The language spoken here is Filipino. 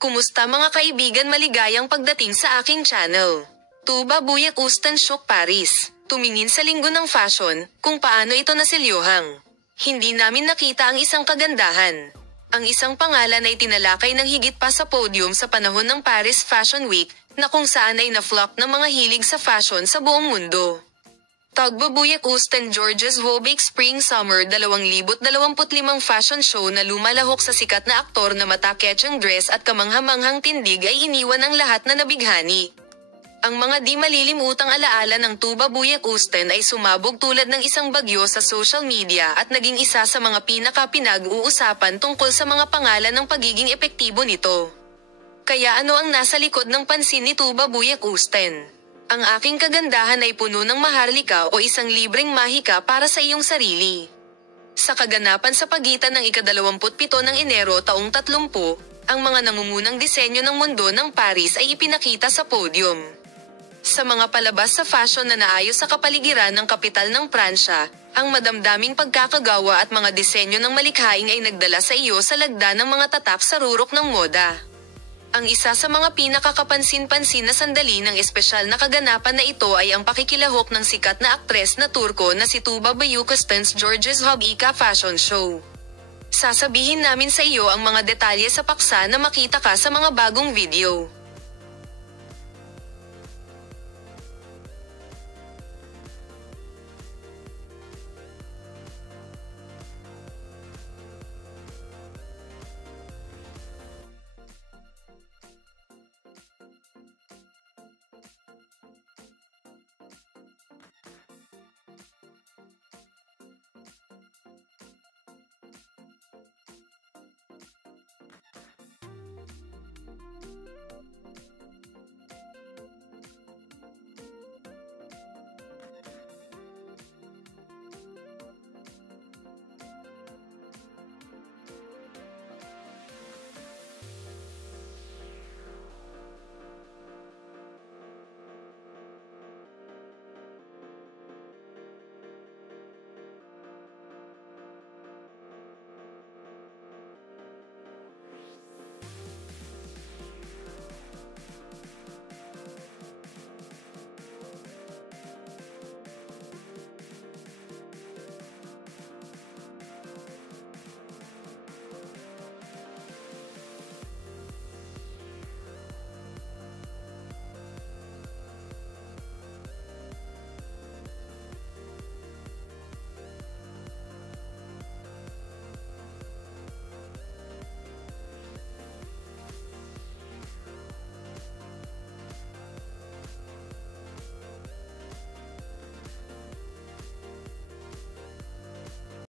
Kumusta mga kaibigan, maligayang pagdating sa aking channel. Tuba Buyak Ustan Shock Paris. Tumingin sa linggo ng fashion, kung paano ito nasilyohang. Hindi namin nakita ang isang kagandahan. Ang isang pangalan ay tinalakay ng higit pa sa podium sa panahon ng Paris Fashion Week, na kung saan ay na-flop ng mga hilig sa fashion sa buong mundo. Tuba Buyak Ustan Georges Vobic Spring Summer 2025 fashion show na lumalahok sa sikat na aktor na mata-catching dress at kamanghamanghang tindig ay iniwan ang lahat na nabighani. Ang mga di malilimutang alaala ng Tuba Buyak Ustan ay sumabog tulad ng isang bagyo sa social media at naging isa sa mga pinaka-pinag-uusapan tungkol sa mga pangalan ng pagiging epektibo nito. Kaya ano ang nasa likod ng pansin ni Tuba Buyak Ustan? Ang aking kagandahan ay puno ng maharlika o isang libreng mahika para sa iyong sarili. Sa kaganapan sa pagitan ng ika-27 ng Enero taong 30, ang mga nangungunang disenyo ng mundo ng Paris ay ipinakita sa podium. Sa mga palabas sa fashion na naayos sa kapaligiran ng kapital ng Pransya, ang madamdaming pagkakagawa at mga disenyo ng malikhaing ay nagdala sa iyo sa lagda ng mga tatak sa rurok ng moda. Ang isa sa mga pinakakapansin-pansin na sandali ng espesyal na kaganapan na ito ay ang pakikilahok ng sikat na aktres na Turko na si Tuba Buyak Ustan's Georges Vobic Fashion Show. Sasabihin namin sa iyo ang mga detalye sa paksa na makita ka sa mga bagong video.